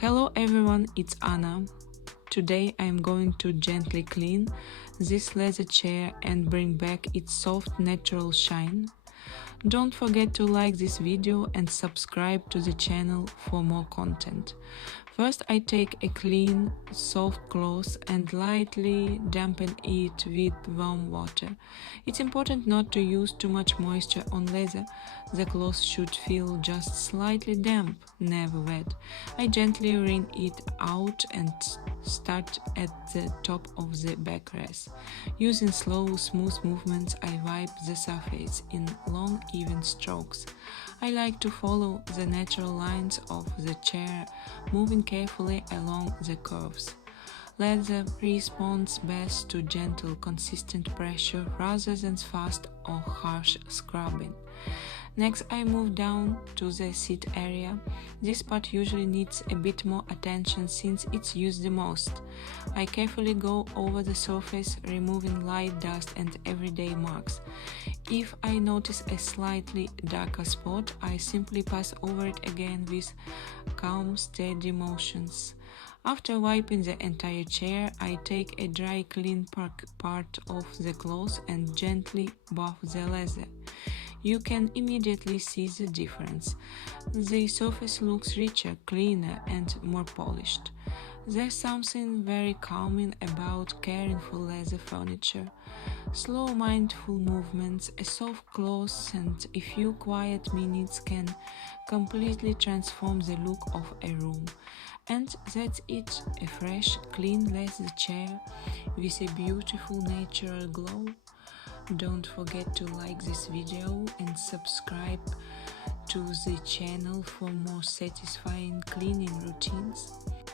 Hello everyone, it's Anna. Today I am going to gently clean this leather chair and bring back its soft natural shine. Don't forget to like this video and subscribe to the channel for more content. First I take a clean, soft cloth and lightly dampen it with warm water. It's important not to use too much moisture on leather. The cloth should feel just slightly damp, never wet. I gently wring it out and start at the top of the backrest. Using slow, smooth movements, I wipe the surface in long, even strokes. I like to follow the natural lines of the chair, moving carefully along the curves. Leather responds best to gentle, consistent pressure rather than fast or harsh scrubbing. Next, I move down to the seat area. This part usually needs a bit more attention since it's used the most. I carefully go over the surface, removing light dust and everyday marks. If I notice a slightly darker spot, I simply pass over it again with calm, steady motions. After wiping the entire chair, I take a dry, clean part of the cloth and gently buff the leather. You can immediately see the difference. The surface looks richer, cleaner, and more polished. There's something very calming about caring for leather furniture. Slow, mindful movements, a soft cloth, and a few quiet minutes can completely transform the look of a room. And that's it, a fresh, clean leather chair with a beautiful natural glow. Don't forget to like this video and subscribe to the channel for more satisfying cleaning routines.